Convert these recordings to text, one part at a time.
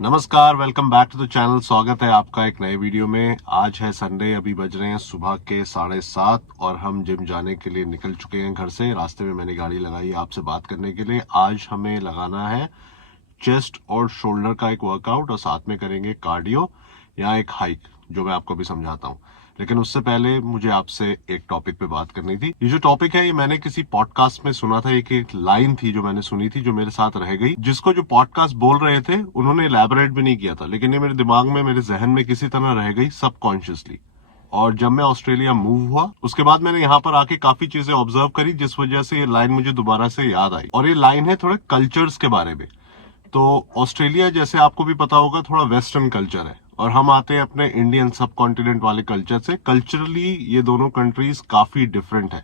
नमस्कार, welcome back to the channel. स्वागत है आपका एक नए वीडियो में। आज है संडे, अभी बज रहे हैं सुबह के 7:30 और हम जिम जाने के लिए निकल चुके हैं घर से। रास्ते में मैंने गाड़ी लगाई आपसे बात करने के लिए। आज हमें लगाना है चेस्ट और शोल्डर का एक वर्कआउट और साथ में करेंगे कार्डियो या एक हाइक, जो मैं आपको भी समझाता हूँ। लेकिन उससे पहले मुझे आपसे एक टॉपिक पे बात करनी थी। ये जो टॉपिक है ये मैंने किसी पॉडकास्ट में सुना था। एक लाइन थी जो मैंने सुनी थी, जो मेरे साथ रह गई। जिसको जो पॉडकास्ट बोल रहे थे उन्होंने इलैबोरेट भी नहीं किया था, लेकिन ये मेरे दिमाग में, मेरे जहन में किसी तरह रह गई सबकॉन्शियसली। और जब मैं ऑस्ट्रेलिया मूव हुआ उसके बाद मैंने यहाँ पर आके काफी चीजें ऑब्जर्व करी, जिस वजह से ये लाइन मुझे दोबारा से याद आई। और ये लाइन है थोड़े कल्चर्स के बारे में। तो ऑस्ट्रेलिया, जैसे आपको भी पता होगा, थोड़ा वेस्टर्न कल्चर है और हम आते हैं अपने इंडियन सब कॉन्टिनेंट वाले कल्चर से। कल्चरली ये दोनों कंट्रीज काफी डिफरेंट है।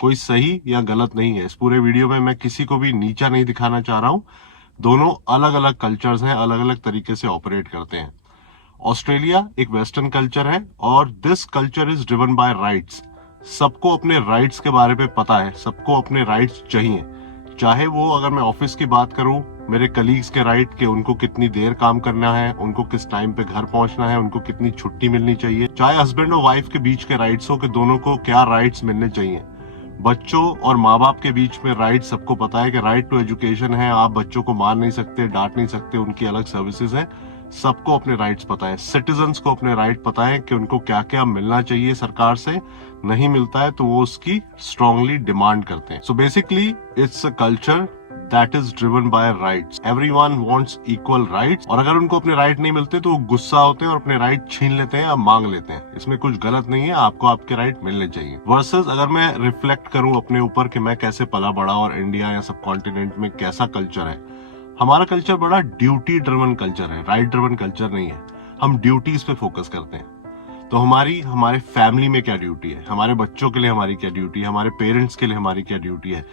कोई सही या गलत नहीं है। इस पूरे वीडियो में मैं किसी को भी नीचा नहीं दिखाना चाह रहा हूँ। दोनों अलग अलग कल्चर्स हैं, अलग अलग तरीके से ऑपरेट करते हैं। ऑस्ट्रेलिया एक वेस्टर्न कल्चर है और this culture is driven by rights. सबको अपने राइट्स के बारे में पता है, सबको अपने राइट्स चाहिए। चाहे वो, अगर मैं ऑफिस की बात करूं, मेरे कलीग्स के राइट के उनको कितनी देर काम करना है, उनको किस टाइम पे घर पहुंचना है, उनको कितनी छुट्टी मिलनी चाहिए। चाहे हस्बैंड और वाइफ के बीच के राइट्स हो कि दोनों को क्या राइट्स मिलने चाहिए। बच्चों और माँ बाप के बीच में राइट सबको पता है कि राइट टू एजुकेशन है। आप बच्चों को मार नहीं सकते, डांट नहीं सकते, उनकी अलग सर्विसेज है। सबको अपने राइट्स पता है। सिटीजन्स को अपने राइट पता है कि उनको क्या क्या मिलना चाहिए सरकार से। नहीं मिलता है तो वो उसकी स्ट्रांगली डिमांड करते हैं। So basically it's a culture that is driven by rights. Everyone wants equal rights. और अगर उनको अपने राइट नहीं मिलते तो वो गुस्सा होते हैं और अपने राइट छीन लेते हैं या मांग लेते हैं। इसमें कुछ गलत नहीं है, आपको आपके राइट मिलने चाहिए। वर्सेस अगर मैं रिफ्लेक्ट करूं अपने ऊपर कि मैं कैसे पला बड़ा और इंडिया या सब कॉन्टिनेंट में कैसा कल्चर है। हमारा कल्चर बड़ा ड्यूटी ड्रिवन कल्चर है, राइट ड्रिवन कल्चर नहीं है। हम ड्यूटीज पे फोकस करते हैं। तो हमारे फैमिली में क्या ड्यूटी है, हमारे बच्चों के लिए हमारी क्या ड्यूटी है, हमारे पेरेंट्स के लिए हमारी क्या ड्यूटी है,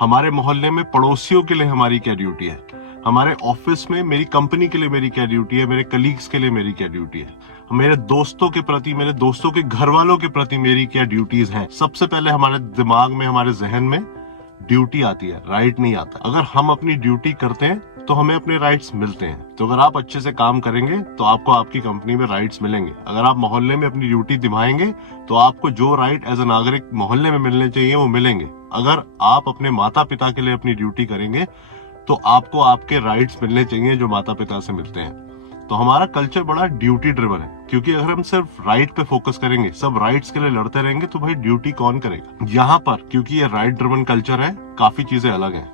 हमारे मोहल्ले में पड़ोसियों के लिए हमारी क्या ड्यूटी है, हमारे ऑफिस में मेरी कंपनी के लिए मेरी क्या ड्यूटी है, मेरे कलीग्स के लिए मेरी क्या ड्यूटी है, मेरे दोस्तों के प्रति, मेरे दोस्तों के घर वालों के प्रति मेरी क्या ड्यूटीज हैं। सबसे पहले हमारे दिमाग में, हमारे जहन में ड्यूटी आती है, राइट नहीं आता। अगर हम अपनी ड्यूटी करते हैं तो हमें अपने राइट्स मिलते हैं। तो अगर आप अच्छे से काम करेंगे तो आपको आपकी कंपनी में राइट्स मिलेंगे। अगर आप मोहल्ले में अपनी ड्यूटी निभाएंगे तो आपको जो राइट एज ए नागरिक मोहल्ले में मिलने चाहिए वो मिलेंगे। अगर आप अपने माता पिता के लिए अपनी ड्यूटी करेंगे तो आपको आपके राइट्स मिलने चाहिए जो माता पिता से मिलते हैं। तो हमारा कल्चर बड़ा ड्यूटी ड्रिवन है, क्योंकि अगर हम सिर्फ राइट पे फोकस करेंगे, सब राइट्स के लिए लड़ते रहेंगे, तो भाई ड्यूटी कौन करेगा। यहाँ पर क्योंकि ये राइट ड्रिवन कल्चर है, काफी चीजें अलग हैं।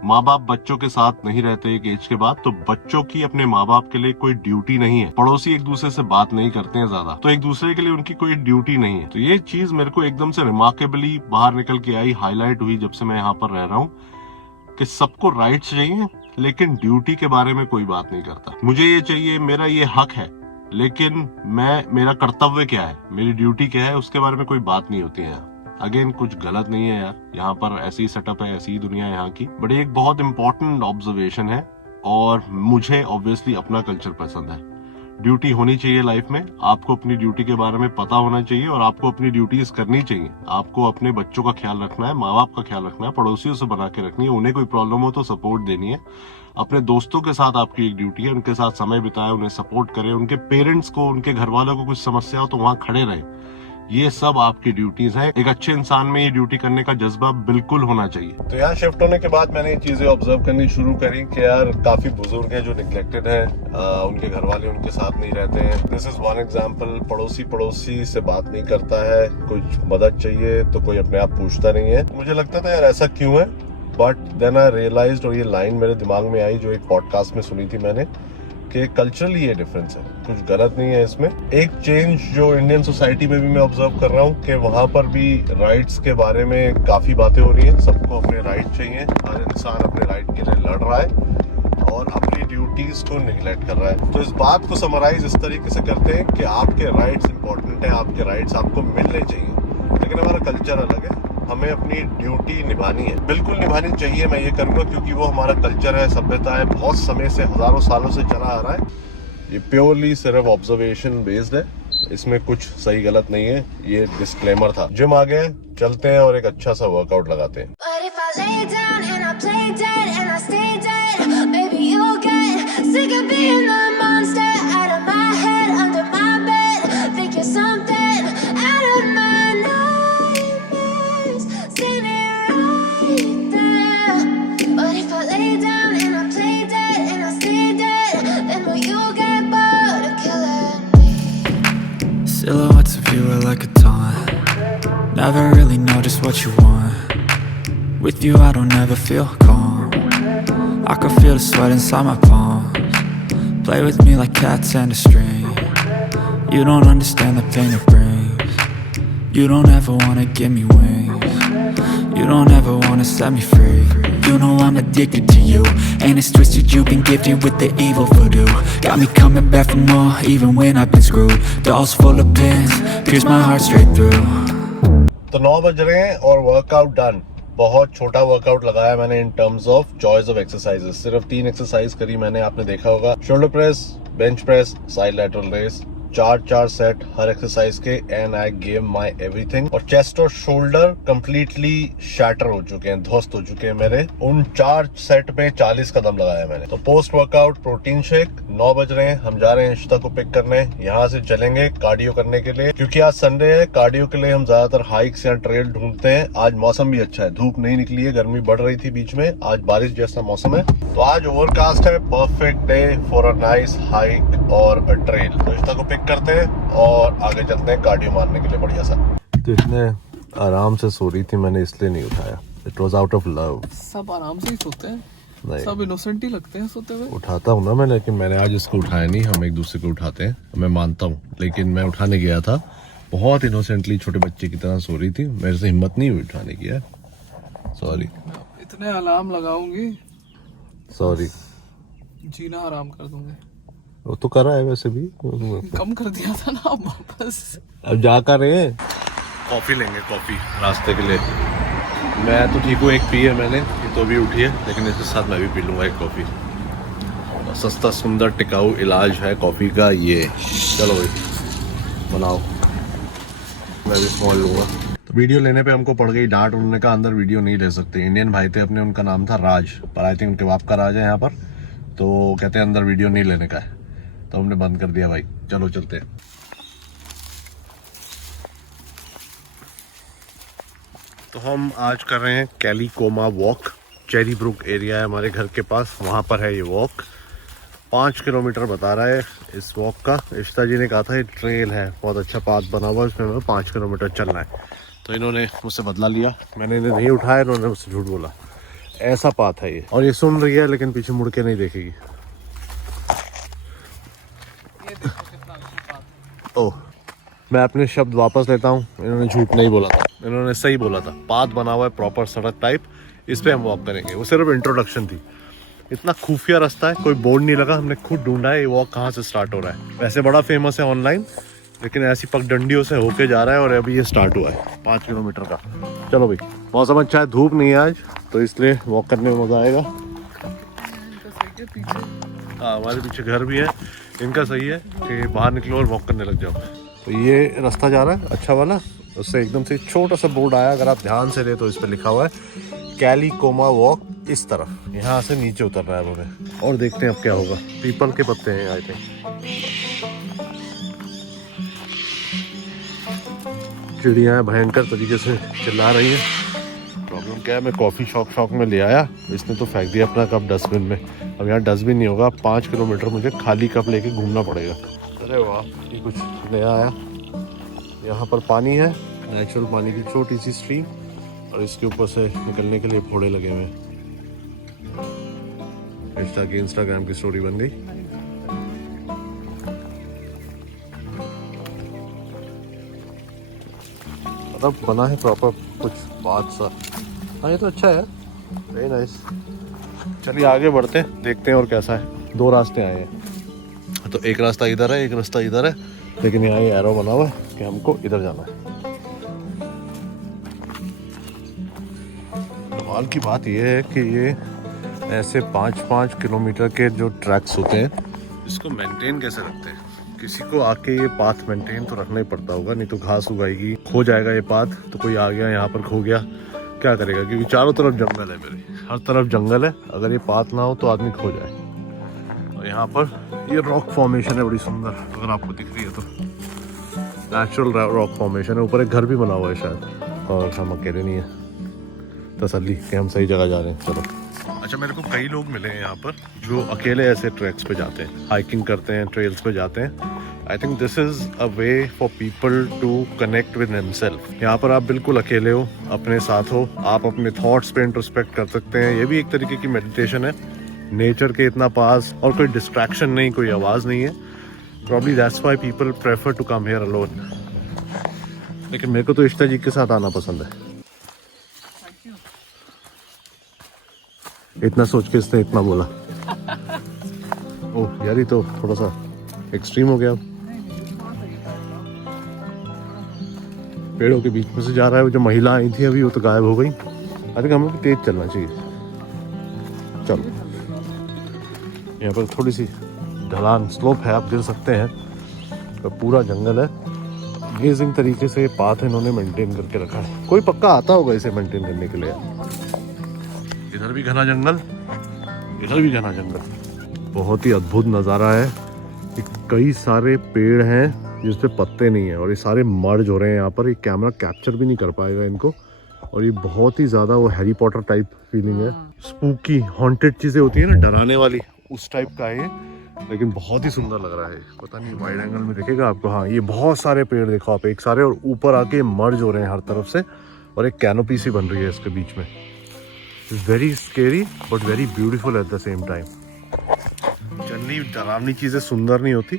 माँ बाप बच्चों के साथ नहीं रहते एक एज के बाद, तो बच्चों की अपने माँ बाप के लिए कोई ड्यूटी नहीं है। पड़ोसी एक दूसरे से बात नहीं करते हैं ज्यादा, तो एक दूसरे के लिए उनकी कोई ड्यूटी नहीं है। तो ये चीज मेरे को एकदम से रिमार्केबली बाहर निकल के आई, हाईलाइट हुई जब से मैं यहाँ पर रह रहा हूँ, कि सबको राइट्स चाहिए लेकिन ड्यूटी के बारे में कोई बात नहीं करता। मुझे ये चाहिए, मेरा ये हक है, लेकिन मेरा कर्तव्य क्या है, मेरी ड्यूटी क्या है, उसके बारे में कोई बात नहीं होती है यहाँ। अगेन कुछ गलत नहीं है यार, यहाँ पर ऐसी ही सेटअप है, ऐसी ही दुनिया है यहाँ की। बट एक बहुत इंपॉर्टेंट ऑब्जर्वेशन है, और मुझे ऑब्वियसली अपना कल्चर पसंद है। ड्यूटी होनी चाहिए लाइफ में, आपको अपनी ड्यूटी के बारे में पता होना चाहिए और आपको अपनी ड्यूटीज करनी चाहिए। आपको अपने बच्चों का ख्याल रखना है, माँ बाप का ख्याल रखना है, पड़ोसियों से बना के रखनी है, उन्हें कोई प्रॉब्लम हो तो सपोर्ट देनी है। अपने दोस्तों के साथ आपकी एक ड्यूटी है, उनके साथ समय बिताए, उन्हें सपोर्ट करें, उनके पेरेंट्स को, उनके घर वालों को कुछ समस्या हो तो वहां खड़े रहे। ये सब आपकी ड्यूटीज हैं। एक अच्छे इंसान में ये ड्यूटी करने का जज्बा बिल्कुल होना चाहिए। तो यहाँ शिफ्ट होने के बाद मैंने ये चीजें ऑब्जर्व करनी शुरू करी कि यार काफी बुजुर्ग हैं जो निग्लेक्टेड हैं, उनके घर वाले उनके साथ नहीं रहते हैं। This is one example. पड़ोसी से बात नहीं करता है, कुछ मदद चाहिए तो कोई अपने आप पूछता नहीं है। मुझे लगता था यार ऐसा क्यों है, बट देन आई रियलाइज्ड, और ये लाइन मेरे दिमाग में आई जो एक पॉडकास्ट में सुनी थी मैंने, कि कल्चरली ये डिफरेंस है, कुछ गलत नहीं है इसमें। एक चेंज जो इंडियन सोसाइटी में भी मैं ऑब्जर्व कर रहा हूँ कि वहाँ पर भी राइट्स के बारे में काफी बातें हो रही हैं। सबको अपने राइट चाहिए, हर इंसान अपने राइट के लिए लड़ रहा है और अपनी ड्यूटीज को निगलेक्ट कर रहा है। तो इस बात को समराइज इस तरीके से करते हैं कि आपके राइट्स इंपॉर्टेंट है, आपके राइट्स आपको मिलने चाहिए, लेकिन हमारा कल्चर अलग है। हमें अपनी ड्यूटी निभानी है, बिल्कुल निभानी चाहिए, मैं ये करूँगा, क्योंकि वो हमारा कल्चर है, सभ्यता है, बहुत समय से, हजारों सालों से चला आ रहा है। ये प्योरली सिर्फ ऑब्जर्वेशन बेस्ड है, इसमें कुछ सही गलत नहीं है। ये डिस्क्लेमर था। जिम आ गए, चलते हैं और एक अच्छा सा वर्कआउट लगाते हैं। Sick of being the Never really know just what you want. With you I don't ever feel calm. I can feel the sweat inside my palms. Play with me like cats and a string. You don't understand the pain it brings. You don't ever wanna give me wings. You don't ever wanna set me free. You know I'm addicted to you, and it's twisted, you've been gifted with the evil voodoo. Got me coming back for more, even when I've been screwed. Dolls full of pins, pierce my heart straight through. तो 9 बज रहे हैं और workout done. बहुत छोटा workout लगाया मैंने in terms of choice of exercises. सिर्फ 3 एक्सरसाइज करी मैंने, आपने देखा होगा। Shoulder press, bench press, side lateral raise, 4 set हर एक्सरसाइज के, and I gave my everything. और चेस्ट और शोल्डर कंप्लीटली शैटर हो चुके हैं, ध्वस्त हो चुके हैं मेरे। उन 4 सेट में 40 कदम लगाया मैंने। तो पोस्ट वर्कआउट प्रोटीन शेक। 9 बज रहे हैं, हम जा रहे हैं इशिता को पिक करने। यहाँ से चलेंगे कार्डियो करने के लिए, क्योंकि आज संडे है। कार्डियो के लिए हम ज्यादातर हाइक्स या ट्रेल ढूंढते हैं। आज मौसम भी अच्छा है, धूप नहीं निकली है, गर्मी बढ़ रही थी बीच में, आज बारिश जैसा मौसम है। तो आज ओवरकास्ट है, perfect day for a nice hike और अ ट्रेल। तो इशिता को पिक करते हैं और आगे चलते हैं कार्डियो मारने के लिए बढ़िया सा। तो इतने आराम से सो रही थी, मैंने इसलिए नहीं उठाया। It was out of love. सब आराम से ही सोते हैं, नहीं, सब इनोसेंट ही लगते हैं सोते हुए। उठाता हूँ ना मैं, लेकिन मैंने आज इसको उठाया नहीं। हम एक दूसरे को उठाते हैं, मैं मानता हूँ, लेकिन मैं उठाने गया था, बहुत इनोसेंटली छोटे बच्चे की तरह सो रही थी। मेरे से हिम्मत नहीं हुई उठाने की यार, सॉरी। इतने अलार्म लगाऊंगी, सॉरी, जीना आराम कर दूंगी। वो तो करा है वैसे भी, कम कर दिया था ना, अब वापस। अब जा कर रहे हैं। कॉफी लेंगे, कॉफी रास्ते के लिए। मैं तो ठीक हूँ, एक पी है मैंने, ये तो भी उठी है, लेकिन इसके साथ मैं भी पी लूँगा एक कॉफ़ी। सस्ता सुंदर टिकाऊ इलाज है कॉफ़ी का ये। चलो भाई बनाओ, मैं भी स्मॉल लूँगा। तो वीडियो लेने पे हमको पड़ गई डांट, उन्होंने कहा अंदर वीडियो नहीं ले सकते। इंडियन भाई थे अपने, उनका नाम था राज, पर आई थिंक कबाब का राज है यहाँ पर। तो कहते हैं अंदर वीडियो नहीं लेने का है, तो हमने बंद कर दिया भाई। चलो चलते हैं। तो हम आज कर रहे हैं कैलीकोमा वॉक। चेरी ब्रुक एरिया है हमारे घर के पास, वहाँ पर है ये वॉक। 5 किलोमीटर बता रहा है इस वॉक का। इशिता जी ने कहा था ये ट्रेल है, बहुत अच्छा पाथ बना हुआ है, इसमें हमें 5 किलोमीटर चलना है। तो इन्होंने मुझसे बदला लिया, मैंने इन्हें नहीं उठाया, इन्होंने मुझसे झूठ बोला। ऐसा पाथ है ये, और ये सुन रही है लेकिन पीछे मुड़ के नहीं देखेगी। ओह, मैं अपने शब्द वापस लेता हूँ, इन्होंने झूठ नहीं बोला था, इन्होंने सही बोला था। पाथ बना हुआ है प्रॉपर सड़क टाइप, इस पे हम वॉक करेंगे। वो सिर्फ इंट्रोडक्शन थी। इतना खुफिया रास्ता है, कोई बोर्ड नहीं लगा, हमने खुद ढूंढा है ये वॉक कहाँ से स्टार्ट हो रहा है। वैसे बड़ा फेमस है ऑनलाइन, लेकिन ऐसी पगडंडियों से होके जा रहा है और अभी ये स्टार्ट हुआ है 5 किलोमीटर का। चलो भाई, मौसम अच्छा है, धूप नहीं है आज, तो इसलिए वॉक करने में मज़ा आएगा। हाँ, हमारे पीछे घर भी है, इनका सही है कि बाहर निकलो और वॉक करने लग जाओ। तो ये रास्ता जा रहा है अच्छा वाला, उससे एकदम से छोटा सा बोर्ड आया, अगर आप ध्यान से दें तो इस पर लिखा हुआ है कैलीकोमा वॉक इस तरफ। यहाँ से नीचे उतरना है हमें, और देखते हैं अब क्या होगा। पीपल के पत्ते हैं आई थिंक। चिड़ियाँ भयंकर तरीके से चिल्ला रही हैं। प्रॉब्लम क्या है, मैं कॉफ़ी शौक में ले आया, इसने तो फेंक दिया अपना कप डस्टबिन में। अब यहाँ डस्टबिन नहीं होगा, 5 किलोमीटर मुझे खाली कप लेके घूमना पड़ेगा। अरे वाह, ये कुछ नया आया। यहाँ पर पानी है, नेचुरल पानी की छोटी सी स्ट्रीम, और इसके ऊपर से निकलने के लिए फोड़े लगे हुए हैं। इंस्टाग्राम की स्टोरी बन गई। मतलब बना है प्रॉपर कुछ बात सा। हाँ, ये तो अच्छा है, वेरी नाइस। चलिए आगे बढ़ते हैं, देखते हैं और कैसा है। 2 रास्ते आए हैं, तो एक रास्ता इधर है, एक रास्ता इधर है, लेकिन यहाँ ये एरो बना हुआ है कि हमको इधर जाना है। कमाल की बात यह है कि ये ऐसे 5-5 किलोमीटर के जो ट्रैक्स होते हैं, इसको मेंटेन कैसे रखते हैं। किसी को आके ये पाथ मेंटेन तो रखना ही पड़ता होगा, नहीं तो घास उगाएगी, खो जाएगा ये पाथ। तो कोई आ गया यहाँ पर खो गया, क्या करेगा, क्योंकि चारों तरफ जंगल है, मेरे हर तरफ जंगल है। अगर ये पाथ ना हो तो आदमी खो जाए। और यहाँ पर ये रॉक फॉर्मेशन है बड़ी सुंदर, अगर आपको दिख रही है तो नेचुरल रॉक फॉर्मेशन है। ऊपर एक घर भी बना हुआ है शायद, और हम अकेले नहीं है, तसल्ली कि हम सही जगह जा रहे हैं। चलो। अच्छा, मेरे को कई लोग मिले हैं यहाँ पर जो अकेले ऐसे ट्रैक्स पे जाते हैं, हाइकिंग करते हैं, ट्रेल्स पे जाते हैं, I think this is a way for people to connect with himself. यहाँ पर आप बिल्कुल अकेले हो, अपने साथ हो, आप अपने थॉट्स पे इंट्रोस्पेक्ट कर सकते हैं। ये भी एक तरीके की मेडिटेशन है, नेचर के इतना पास और कोई डिस्ट्रैक्शन नहीं, कोई आवाज़ नहीं है। Probably that's why people prefer to come here alone. लेकिन मेरे को तो इश्ता जी के साथ आना पसंद है। इतना सोच के इसने इतना बोला। ओह यार, ये तो थोड़ा सा एक्सट्रीम हो गया। अब पेड़ों के बीच में से जा रहा है। वो जो महिला आई थी अभी, वो तो गायब हो गई। आई थिंक हमें भी तेज चलना चाहिए। चलो, यहाँ पर थोड़ी सी ढलान स्लोप है, आप गिर सकते हैं। तो पूरा जंगल है। अमेजिंग तरीके से पाथ इन्होंने मेंटेन करके रखा है। कोई पक्का आता होगा इसे मेंटेन करने के लिए। इधर भी घना जंगल, इधर भी घना जंगल। बहुत ही अद्भुत नज़ारा है। कई सारे पेड़ हैं जिसपे पत्ते नहीं है और ये सारे मर्ज हो रहे हैं यहाँ पर। ये कैमरा कैप्चर भी नहीं कर पाएगा इनको। और ये बहुत ही ज़्यादा वो हैरी पॉटर टाइप फीलिंग है। स्पूकी हॉन्टेड चीज़ें होती है ना, डराने वाली, उस टाइप का है। लेकिन बहुत ही सुंदर लग रहा है। पता नहीं वाइड एंगल में दिखेगा आपको। हाँ, ये बहुत सारे पेड़ देखो आप एक सारे, और ऊपर आके मर्ज हो रहे हैं हर तरफ से और एक कैनोपी सी बन रही है इसके बीच में। It's very scary but very beautiful at the same time. Generally डरावनी चीज़ें सुंदर नहीं होती,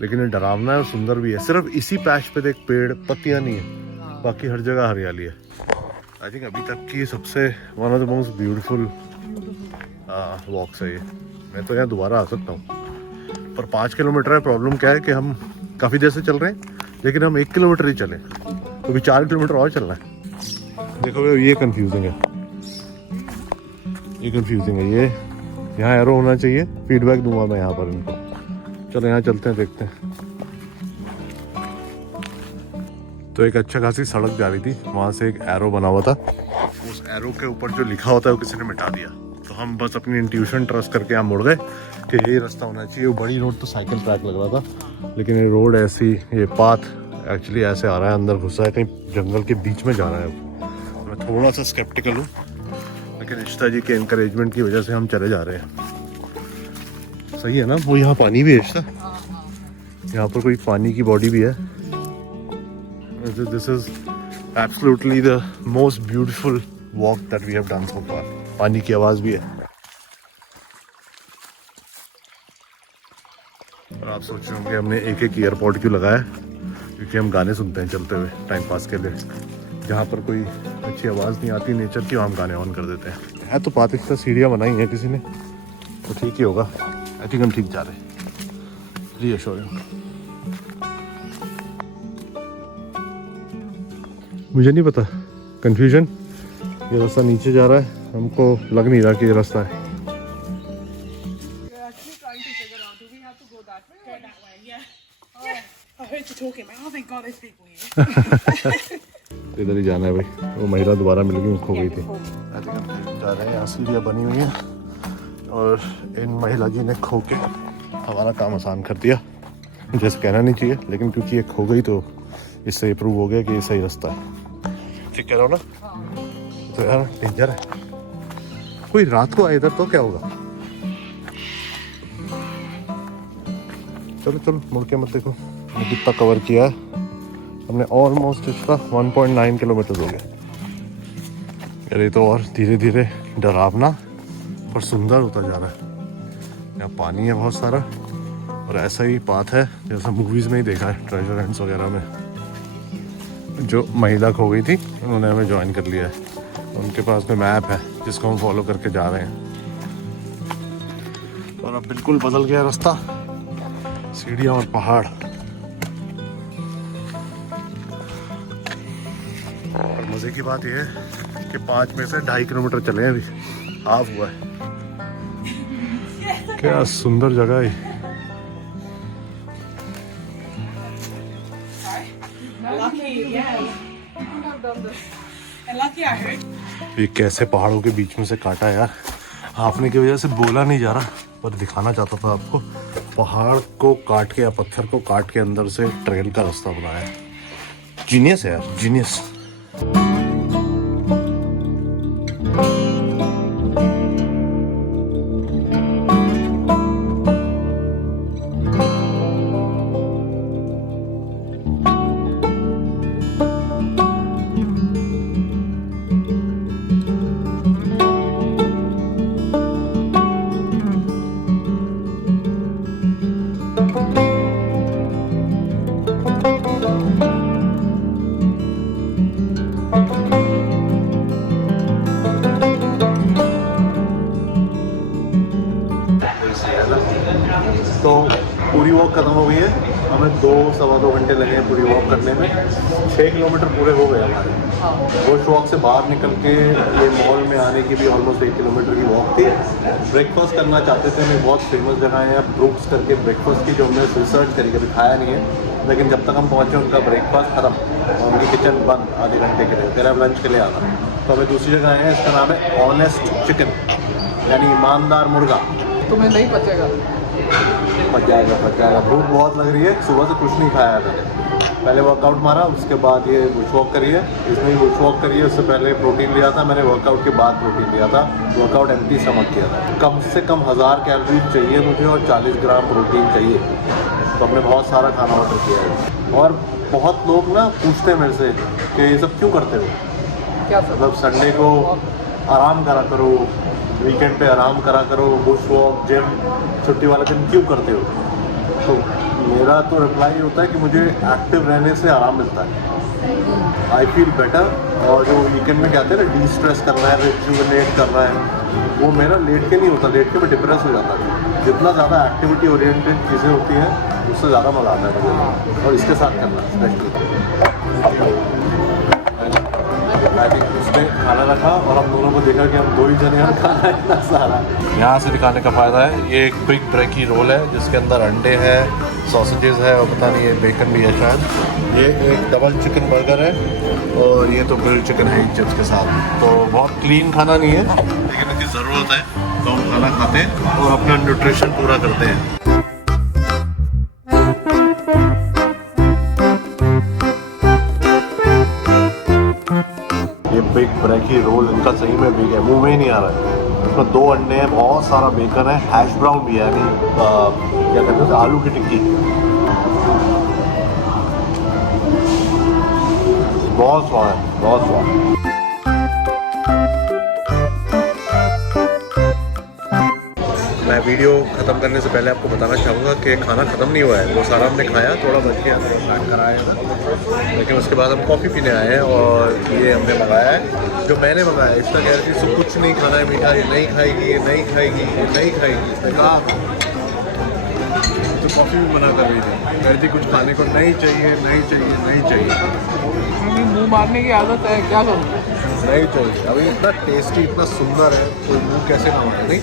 लेकिन ये डरावना है और सुंदर भी है। सिर्फ इसी पैच पे देख, पेड़ पत्तियां नहीं है, बाकी हर जगह हरियाली है। आई थिंक अभी तक की सबसे one of the most beautiful walks है ये। मैं तो यहाँ दोबारा आ सकता हूँ। पर 5 किलोमीटर है। प्रॉब्लम क्या है कि हम काफ़ी देर से चल रहे हैं, लेकिन हम 1 किलोमीटर ही चले, तो भी 4 किलोमीटर और चलना है। देखो ये कंफ्यूजिंग है, ये कंफ्यूजिंग है। ये यहाँ एरो होना चाहिए। फीडबैक दूंगा मैं यहाँ पर इनको। चलो यहाँ चलते हैं, देखते हैं। तो एक अच्छा खासी सड़क जा रही थी, वहाँ से एक एरो बना हुआ था। उस एरो के ऊपर जो लिखा होता है वो किसी ने मिटा दिया। तो हम बस अपनी इंट्यूशन ट्रस्ट करके यहाँ मुड़ गए कि यही रास्ता होना चाहिए। वो बड़ी रोड तो साइकिल ट्रैक लग रहा था, लेकिन ये रोड ऐसी, ये पाथ एक्चुअली ऐसे आ रहा है, अंदर घुसा है, कहीं जंगल के बीच में जा रहा है। मैं थोड़ा सा स्केप्टिकल हूँ, लेकिन इश्ता जी के एनकरेजमेंट की वजह से हम चले जा रहे हैं। सही है ना? वो यहाँ पानी भी है इश्ता, यहाँ पर कोई पानी की बॉडी भी है। This is absolutely the most beautiful walk that we have done so far. पानी की आवाज भी है। और आप सोच रहे होंगे हमने एक एक ईयरपॉड क्यों लगाया, क्योंकि हम गाने सुनते हैं चलते हुए टाइम पास के लिए। जहाँ पर कोई अच्छी आवाज़ नहीं आती नेचर की, हम गाने ऑन कर देते हैं। है तो पाकिस्तान सीढ़ियाँ बनाई हैं किसी ने, तो ठीक ही होगा। आई थिंक हम ठीक जा रहे हैं। रीअश्योरिंग। मुझे नहीं पता, कंफ्यूजन। ये रास्ता नीचे जा रहा है, हमको लग नहीं रहा कि ये रास्ता है। इधर ही जाना है भाई। वो महिला दोबारा मिल गई, खो गई थी। आई थिंक हम जा रहे हैं। यहाँ सीढ़ियाँ बनी हुई हैं और इन महिला जी ने खो के हमारा काम आसान कर दिया। जैसे कहना नहीं चाहिए, लेकिन क्योंकि ये खो गई तो इससे ये प्रूव हो गया कि ये सही रास्ता है। ठीक कह रहा हो ना? तो यार डेंजर है। कोई रात को आए इधर तो क्या होगा? चलो चलो, मुड़ के मत देखो। हमने कितना कवर किया है। हमने ऑलमोस्ट इसका 1.9 किलोमीटर हो गया। यार ये तो और धीरे धीरे डरावना पर सुंदर होता जा रहा है। यहाँ पानी है बहुत सारा और ऐसा ही पाथ है जैसा मूवीज़ में ही देखा है, ट्रेजर हंट्स वगैरह में। जो महिला खो गई थी उन्होंने हमें ज्वाइन कर लिया है। उनके पास में मैप है जिसको हम फॉलो करके जा रहे हैं। और अब बिल्कुल बदल गया रास्ता, सीढ़ियाँ और पहाड़। और मज़े की बात यह है कि 5 में से 2.5 किलोमीटर चले हैं, अभी हाफ हुआ है। क्या सुंदर जगह है। ये कैसे पहाड़ों के बीच में से काटा यार। हाफने की वजह से बोला नहीं जा रहा, पर दिखाना चाहता था आपको। पहाड़ को काट के या पत्थर को काट के अंदर से ट्रेल का रास्ता बनाया है। जीनियस है यार, जीनियस। पूरी वॉक खत्म हो गई है, हमें 2-2.25 घंटे लगे हैं पूरी वॉक करने में। 6 किलोमीटर पूरे हो गए हमारे। बुश वॉक से बाहर निकल के ये मॉल में आने की भी ऑलमोस्ट 1 किलोमीटर की वॉक थी। ब्रेकफास्ट करना चाहते थे, हमें बहुत फेमस जगह है ब्रूक्स करके ब्रेकफास्ट की, जो हमने रिसर्च करी, कभी खाया नहीं है, लेकिन जब तक हम पहुँचे उनका ब्रेकफास्ट खत्म और उनकी किचन बंद आधे घंटे के लिए, फिर अब लंच के लिए आना। तो हमें दूसरी जगह है, इसका नाम है ऑनेस्ट चिकन, यानी ईमानदार मुर्गा। तुम्हें नहीं पचेगा। पच जाएगा। भूख बहुत लग रही है, सुबह से कुछ नहीं खाया मैंने। पहले वर्कआउट मारा, उसके बाद ये बुश वॉक करी है, इसमें बुश वॉक करी है। उससे पहले प्रोटीन लिया था मैंने, वर्कआउट के बाद प्रोटीन लिया था। वर्कआउट एम्प्टी स्टमक किया था। कम से कम 1000 कैलोरीज चाहिए मुझे और 40 ग्राम प्रोटीन चाहिए। तो हमने बहुत सारा खाना ऑर्डर किया है। और बहुत लोग ना पूछते हैं मेरे से कि ये सब क्यों करते हो, क्या सब? मतलब संडे को आराम करा करो, वीकेंड पे आराम करा करो, बुश वॉक, जिम छुट्टी वाले दिन क्यों करते हो? तो मेरा तो रिप्लाई होता है कि मुझे एक्टिव रहने से आराम मिलता है, आई फील बेटर। और जो वीकेंड में कहते हैं ना डी स्ट्रेस करना है, रिजुविनेट करना है, वो मेरा लेट के नहीं होता। लेट के मैं डिप्रेस हो जाता है। जितना ज़्यादा एक्टिविटी ओरिएंटेड चीज़ें होती हैं उससे ज़्यादा मज़ा आता है मुझे, और इसके साथ करना स्पेशली। उसने खाना रखा और हम दोनों को देखा कि हम 2 ही जने हैं, खाना इतना सारा। यहाँ से दिखाने का फ़ायदा है, ये एक बिग ब्रेकी रोल है जिसके अंदर अंडे हैं, सॉसेजेस है और पता नहीं ये बेकन भी है शायद। ये एक डबल चिकन बर्गर है और ये तो ग्रिल्ड चिकन है चिप्स के साथ। तो बहुत क्लीन खाना नहीं है, लेकिन इनकी ज़रूरत है तो हम खाना खाते हैं और अपना न्यूट्रिशन पूरा करते हैं। ये बिग ब्रेकी रोल इनका सही में बिग है, मुंह में ही नहीं आ रहा है। इसमें 2 अंडे हैं, बहुत सारा बेकन है, हैश ब्राउन भी है, यानी क्या कहते हैं आलू की टिक्की। बहुत स्वाद है, बहुत स्वाद। मैं वीडियो ख़त्म करने से पहले आपको बताना चाहूँगा कि खाना ख़त्म नहीं हुआ है। वो सारा हमने खाया, थोड़ा बच गया, स्टार्ट कराया था, लेकिन उसके बाद हम कॉफ़ी पीने आए हैं और ये हमने मंगाया है। जो मैंने मंगाया इसका कह रही थी सब कुछ नहीं खाना है मीठा, ये नहीं खाएगी, ये नहीं खाएगी, ये नहीं खाएगी। इसने कहा तो कॉफ़ी भी मना कर रही थी, कह रही थी कुछ खाने को नहीं चाहिए, नहीं चाहिए, नहीं चाहिए। मुंह मारने की आदत है, क्या करूँ? नहीं चाहिए। अभी इतना टेस्टी, इतना सुंदर है, कोई मुँह कैसे ना मारे, नहीं।